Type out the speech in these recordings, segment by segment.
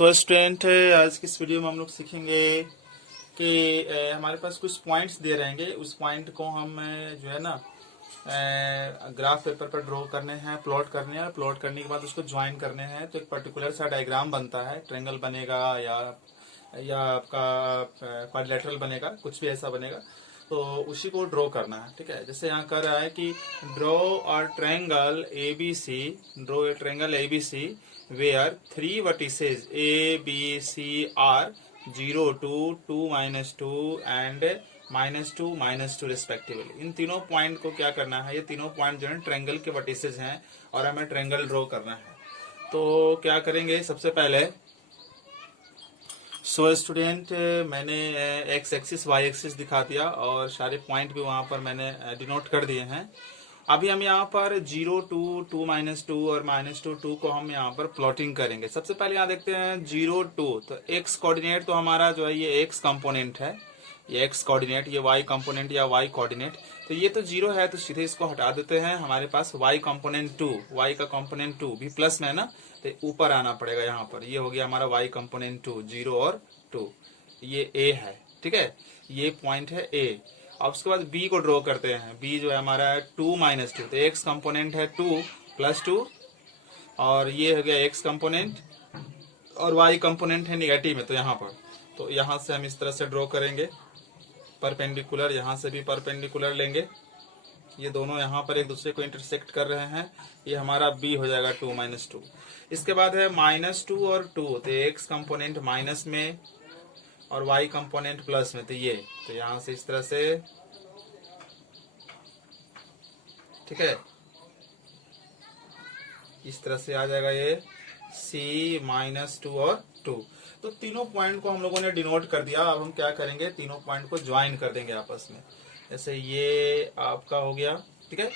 So student, आज की इस वीडियो में हम लोग सीखेंगे कि हमारे पास कुछ पॉइंट्स दे रहेंगे। उस पॉइंट को हम जो है ना ग्राफ पेपर पर ड्रॉ करने हैं, प्लॉट करने हैं। प्लॉट करने के बाद उसको ज्वाइन करने हैं तो एक पर्टिकुलर सा डायग्राम बनता है। ट्रायंगल बनेगा या आपका क्वाड्रिलेटरल बनेगा, कुछ भी ऐसा बनेगा। तो उसी को ड्रॉ करना है। ठीक है, जैसे यहाँ कर रहा है कि draw a triangle ABC, draw a triangle ABC where three vertices A B C are 0 2 2 -2 and -2 -2 respectively. इन तीनों पॉइंट को क्या करना है, ये तीनों पॉइंट जो है ट्रायंगल के वर्टिसेज हैं और हमें ट्रायंगल ड्रॉ करना है। तो क्या करेंगे, सबसे पहले सो स्टूडेंट मैंने एक्स एक्सिस वाई एक्सिस दिखा दिया और सारे पॉइंट भी वहां पर मैंने डिनोट कर दिए हैं। अभी हम यहाँ पर 0 2 2 -2 और -2 2 को हम यहाँ पर प्लॉटिंग करेंगे। सबसे पहले यहाँ देखते हैं 0 2, तो एक्स कोऑर्डिनेट तो हमारा जो है ये एक्स कंपोनेंट है, ये एक्स कोऑर्डिनेट, ये वाई कंपोनेंट या वाई कोऑर्डिनेट। तो ये तो 0 है, तो सीधे इसको हटा देते हैं। हमारे पास वाई कंपोनेंट 2, वाई का कंपोनेंट 2 भी प्लस में है ना, तो ऊपर आना पड़ेगा यहाँ पर। ये हो गया हमारा वाई कंपोनेंट 2, 0 और 2। ये ए है, ठीक है, ये पॉइंट है ए। अब उसके बाद बी को ड्रॉ करते हैं। बी जो है हमारा है 2 -2, तो एक्स कंपोनेंट है 2 + 2 और ये हो गया एक्स कंपोनेंट और वाई कंपोनेंट है निगेटिव में, तो यहाँ पर। तो यहाँ से हम इस तरह से ड्रॉ करेंगे परपेंडिकुलर, यहाँ से भी परपेंडिकुलर लेंगे। ये दोनों यहाँ पर एक दूसरे को इंटरसेक्ट कर रहे हैं। ये हमारा बी हो जाएगा 2 -2। इसके बाद है -2 और 2, तो एक्स कंपोनेंट माइनस में और y कंपोनेंट प्लस में, तो ये, तो यहां से इस तरह से, ठीक है, इस तरह से आ जाएगा ये c -2 और 2। तो तीनों पॉइंट को हम लोगों ने डिनोट कर दिया। अब हम क्या करेंगे, तीनों पॉइंट को ज्वाइन कर देंगे आपस में। जैसे ये आपका हो गया, ठीक है,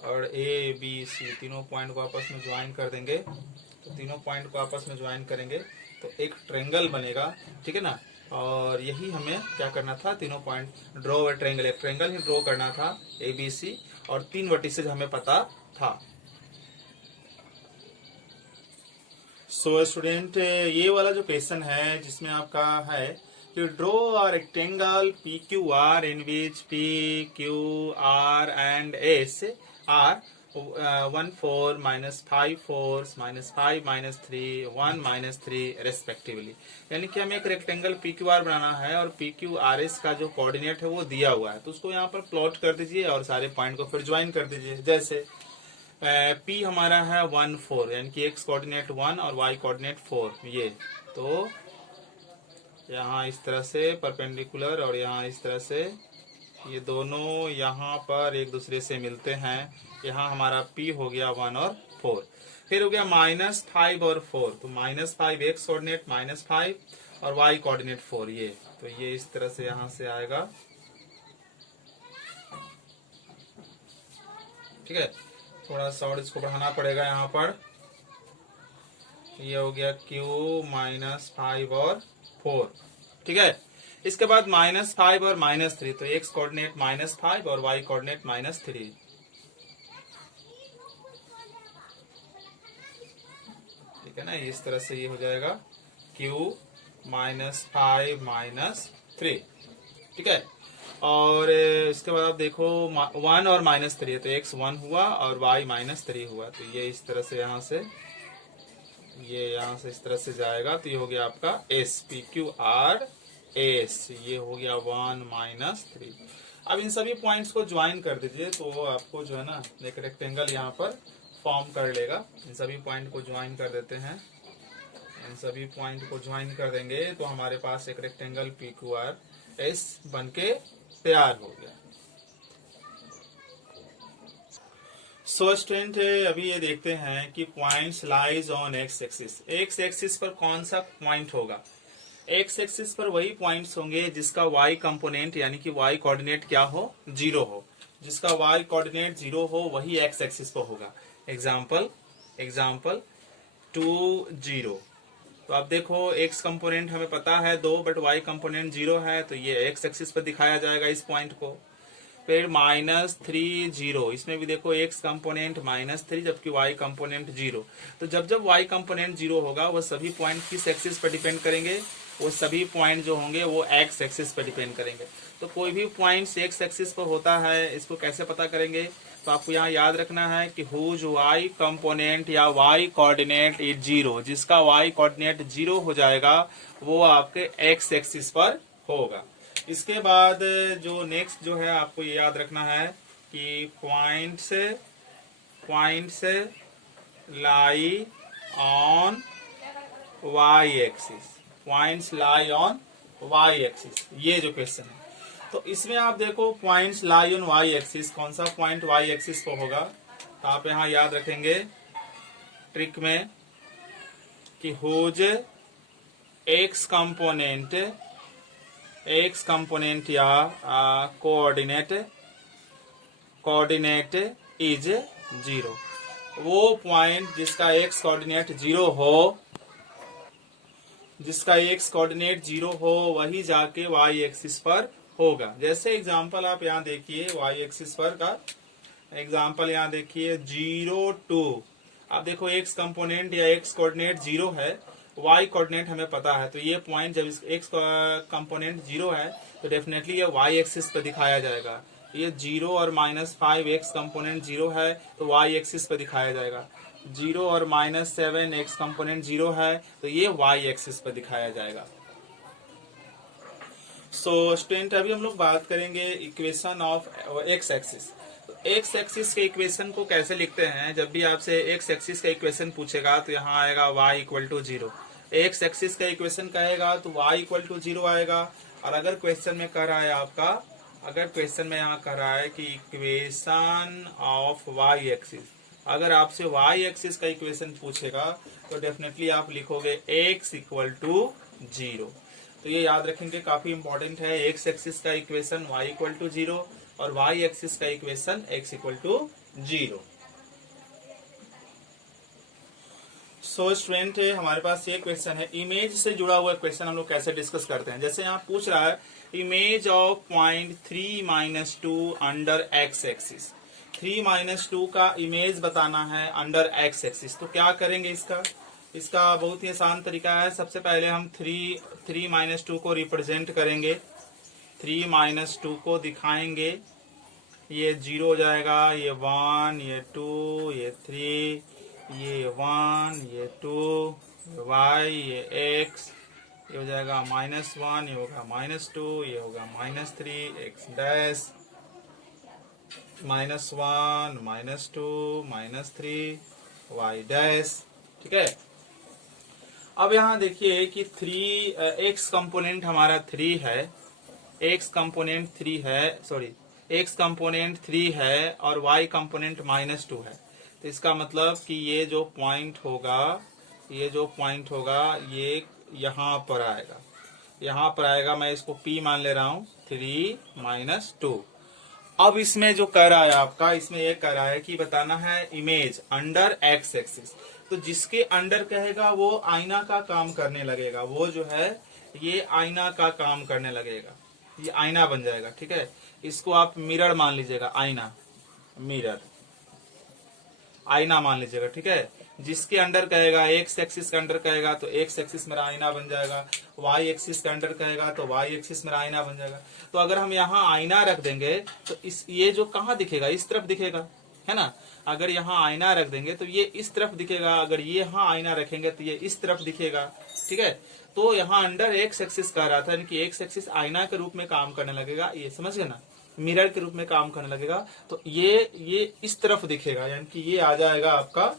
और ए बी सी तीनों पॉइंट को आपस में ज्वाइन कर देंगे। तो तीनों पॉइंट को आपस में ज्वाइन करेंगे तो एक ट्रायंगल बनेगा, ठीक है ना। और यही हमें क्या करना था, तीनों पॉइंट ड्रॉ ए ट्रायंगल, एक ट्रायंगल ही ड्रॉ करना था ए बी सी, और 3 वर्टिसेज हमें पता था। सो स्टूडेंट, ये वाला जो क्वेश्चन है जिसमें आपका है कि draw a rectangle P Q R in which P Q R and S are 1 4 -5 4 -5 -3 1 -3 respectively. यानी कि हमें एक रेक्टेंगल पी क्यू आर बनाना है और पी क्यू आर एस का जो कोऑर्डिनेट है वो दिया हुआ है। तो उसको यहाँ पर प्लॉट कर दीजिए और सारे पॉइंट को फिर ज्वाइन कर दीजिए। जैसे P हमारा है 1 4, यानी कि x कोऑर्डिनेट 1 और y कोऑर्डिनेट 4, ये। तो यहाँ इस तरह से परपेंडिकुलर और यहाँ इस तरह से, ये दोनों यहाँ पर एक दूसरे से मिलते हैं। यहाँ हमारा P हो गया 1 और 4। फिर हो गया -5 और 4, तो -5 x कोऑर्डिनेट -5 और y कोऑर्डिनेट 4, ये। तो ये इस तरह से यहाँ से आएगा, ठीक है। थोड़ा सा और इसको बढ़ाना पड़ेगा यहाँ पर। ये हो गया Q -5 और 4, ठीक है। इसके बाद -5 और -3, तो x कोऑर्डिनेट -5 और y कोऑर्डिनेट -3, ठीक है ना। इस तरह से ये हो जाएगा Q -5 -3, ठीक है। और इसके बाद आप देखो 1 और -3, तो x 1 हुआ और y -3 हुआ। तो ये इस तरह से यहाँ से, ये यहाँ से इस तरह से जाएगा। तो ये हो गया आपका S P Q R S, ये हो गया 1 -3। अब इन सभी पॉइंट्स को ज्वाइन कर दीजिए तो आपको जो है ना एक रेक्टेंगल यहाँ पर फॉर्म कर लेगा। इन सभी पॉइंट को ज्वाइन कर देते हैं। इन सभी पॉइंट को ज्वाइन कर देंगे तो हमारे पास एक rectangle P Q R S बन के तैयार हो गया। सो स्टूडेंट, अभी ये देखते हैं कि points lies on x axis. X axis पर कौन सा पॉइंट होगा? एक्स एक्सिस पर वही पॉइंट्स होंगे जिसका वाई कंपोनेंट यानी कि वाई कोऑर्डिनेट क्या हो, 0 हो। जिसका वाई कोऑर्डिनेट 0 हो वही एक्स एक्सिस पर होगा। एग्जाम्पल 2 0। तो अब देखो x कंपोनेंट हमें पता है 2, बट y कंपोनेंट 0 है, तो ये x एक्सिस पर दिखाया जाएगा इस पॉइंट को। फिर -3 0, इसमें भी देखो x कंपोनेंट -3 जबकि y कंपोनेंट 0। तो जब जब y कंपोनेंट 0 होगा वो सभी पॉइंट किस एक्सिस पर डिपेंड करेंगे, वो सभी पॉइंट जो होंगे वो x एक्सिस पर डिपेंड करेंगे। तो कोई भी पॉइंट x एक्सिस पर होता है, इसको कैसे पता करेंगे, तो आपको यहाँ याद रखना है कि हुज y कंपोनेंट या y कोऑर्डिनेट इज 0, जिसका y कोऑर्डिनेट 0 हो जाएगा वो आपके x एक्सिस पर होगा। इसके बाद जो नेक्स्ट जो है आपको ये याद रखना है कि points lie on y axis, points lie on y axis, ये जो क्वेश्चन है। तो इसमें आप देखो points lie on y axis, कौन सा पॉइंट y एक्सिस पर होगा, तो आप यहाँ याद रखेंगे ट्रिक में कि हुज x कंपोनेंट या कोऑर्डिनेट इज 0, वो पॉइंट जिसका x कोऑर्डिनेट 0 हो, वही जाके y एक्सिस पर होगा। जैसे एग्जांपल आप यहाँ देखिए, y एक्सिस पर का एग्जांपल यहाँ देखिए 0 2, आप देखो x कंपोनेंट या x कोऑर्डिनेट 0 है, y कोऑर्डिनेट हमें पता है, तो ये पॉइंट जब x कंपोनेंट 0 है तो डेफिनेटली ये y एक्सिस पर दिखाया जाएगा। ये 0 और -5 x कंपोनेंट 0 है तो y एक्सिस पर दिखाया जाएगा। 0 और -7 x कंपोनेंट 0 है तो ये y एक्सिस पर दिखाया जाएगा। सो स्टूडेंट अभी हम लोग बात करेंगे इक्वेशन ऑफ x एक्सिस। तो x एक्सिस के इक्वेशन को कैसे लिखते हैं, जब भी आपसे x एक्सिस का इक्वेशन पूछेगा तो यहाँ आएगा y = 0। x एक्सिस का इक्वेशन कहेगा तो y = 0 आएगा। और अगर क्वेश्चन में कह रहा है आपका, अगर क्वेश्चन में यहाँ कह रहा है कि इक्वेशन ऑफ y एक्सिस, अगर आपसे y एक्सिस का इक्वेशन पूछेगा तो डेफिनेटली आप लिखोगे x = 0। तो ये याद रखेंगे, काफी इंपॉर्टेंट है। x एक्सिस का इक्वेशन y = 0 और y एक्सिस का इक्वेशन x = 0। सो स्टूडेंट हमारे पास ये क्वेश्चन है, इमेज से जुड़ा हुआ क्वेश्चन हम लोग कैसे डिस्कस करते हैं। जैसे यहाँ पूछ रहा है image of point 3 - 2 under x axis, 3 - 2 का इमेज बताना है अंडर x एक्सिस। तो क्या करेंगे, इसका बहुत ही आसान तरीका है। सबसे पहले हम 3 - 2 को रिप्रेजेंट करेंगे, 3 - 2 को दिखाएंगे, ये 0 हो जाएगा, ये 1, ये 2, ये 3, ये 1, ये 2, ये y, ये x, ये हो जाएगा -1, ये होगा -2, ये होगा -3 x डैश, -1, -2, -3 y डैश, ठीक है। अब यहाँ देखिए कि 3 x कंपोनेंट हमारा 3 है, x कंपोनेंट 3 है, सॉरी x कंपोनेंट 3 है और y कंपोनेंट -2 है। तो इसका मतलब कि ये जो पॉइंट होगा ये यहाँ पर आएगा, मैं इसको P मान ले रहा हूँ, 3 - 2। अब इसमें जो कह रहा है आपका, इसमें ये कह रहा है कि बताना है इमेज अंडर x एक्सिस। तो जिसके अंडर कहेगा वो आईना का काम करने लगेगा, वो जो है ये आईना का काम करने लगेगा, ये आईना बन जाएगा, ठीक है। इसको आप मिरर मान लीजिएगा, आईना मान लीजिएगा, ठीक है। जिसके अंडर कहेगा, x एक्सिस के अंडर कहेगा तो x एक्सिस मेरा आईना बन जाएगा, y एक्सिस के अंडर कहेगा तो y एक्सिस मेरा आईना बन जाएगा। तो अगर हम यहाँ आईना रख देंगे तो ये जो कहाँ दिखेगा, इस तरफ दिखेगा, है ना। अगर यहाँ आईना रख देंगे तो ये इस तरफ दिखेगा, अगर ये यहाँ आईना रखेंगे तो ये इस तरफ दिखेगा, ठीक है। तो यहाँ अंडर x एक्सिस कह रहा था, यानी कि x एक्सिस आईना के रूप में काम करने लगेगा, ये समझ गए ना, मिरर के रूप में काम करने लगेगा। तो ये इस तरफ दिखेगा, यानी कि ये आ जाएगा आपका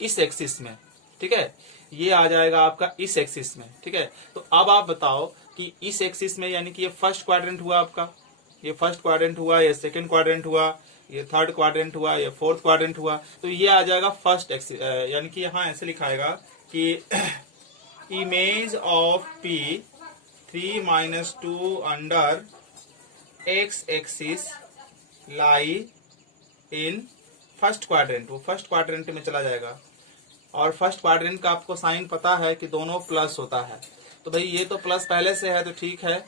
इस एक्सिस में, ठीक है, ये आ जाएगा आपका इस एक्सिस में, ठीक है। तो अब आप बताओ कि इस एक्सिस में, यानी कि ये फर्स्ट क्वाड्रेंट हुआ आपका, ये फर्स्ट क्वाड्रेंट हुआ, ये सेकंड क्वाड्रेंट हुआ, ये थर्ड क्वाड्रेंट हुआ, ये फोर्थ क्वाड्रेंट हुआ, तो ये आ जाएगा फर्स्ट एक्सिस, यानी कि यहाँ ऐसे लिखाएगा कि image of P 3 - 2 under x axis lie in first quadrant, वो फर्स्ट क्वाड्रेंट में चला जाएगा। और फर्स्ट क्वाड्रेंट का आपको साइन पता है कि दोनों प्लस होता है, तो भाई ये तो प्लस पहले से है तो ठीक है,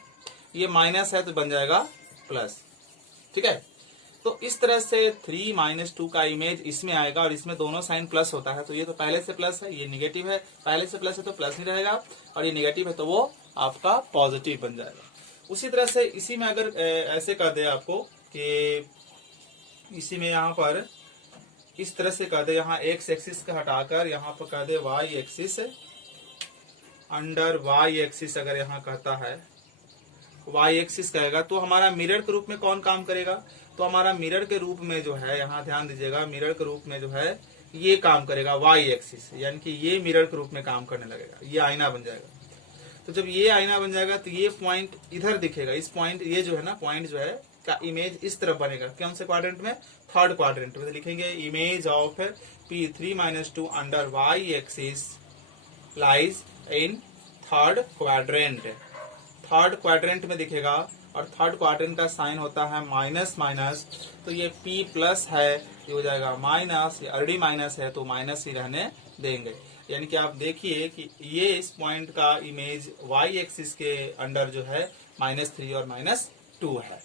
ये माइनस है तो बन जाएगा प्लस, ठीक है। तो इस तरह से 3 - 2 का इमेज इसमें आएगा और इसमें दोनों साइन प्लस होता है, तो ये तो पहले से प्लस है, ये निगेटिव है, पहले से प्लस है तो प्लस ही रहेगा, और ये निगेटिव है तो वो आपका पॉजिटिव बन जाएगा। उसी तरह से इसी में अगर ऐसे कर दे आपको कि इसी में यहाँ पर इस तरह से कर दे, यहाँ एक्स एक्सिस का हटाकर यहाँ पर कर दे Y axis, under Y axis अगर यहाँ कहता है वाई एक्सिस कहेगा, तो हमारा मिरर के रूप में कौन काम करेगा? तो हमारा मिरर के रूप में जो है, यहाँ ध्यान दीजिएगा, मिरर के रूप में जो है ये काम करेगा वाई एक्सिस, यानी कि ये मिरर के रूप में काम करने लगेगा, ये आईना बन जाएगा। तो जब ये आईना बन जाएगा तो ये पॉइंट इधर दिखेगा, इस पॉइंट ये जो है ना पॉइंट जो है का इमेज इस तरफ बनेगा, कौन से क्वाड्रेंट में? थर्ड क्वाड्रेंट में। तो लिखेंगे image of P3 - 2 under Y axis lies in third quadrant. Third quadrant में दिखेगा, और थर्ड क्वाड्रेंट का साइन होता है माइनस माइनस, तो ये P प्लस है, ये हो जाएगा माइनस, ये ऑलरेडी माइनस है तो माइनस ही रहने देंगे। यानी कि आप देखिए कि ये इस पॉइंट का इमेज वाई एक्सिस के अंडर जो है -3 और -2 है।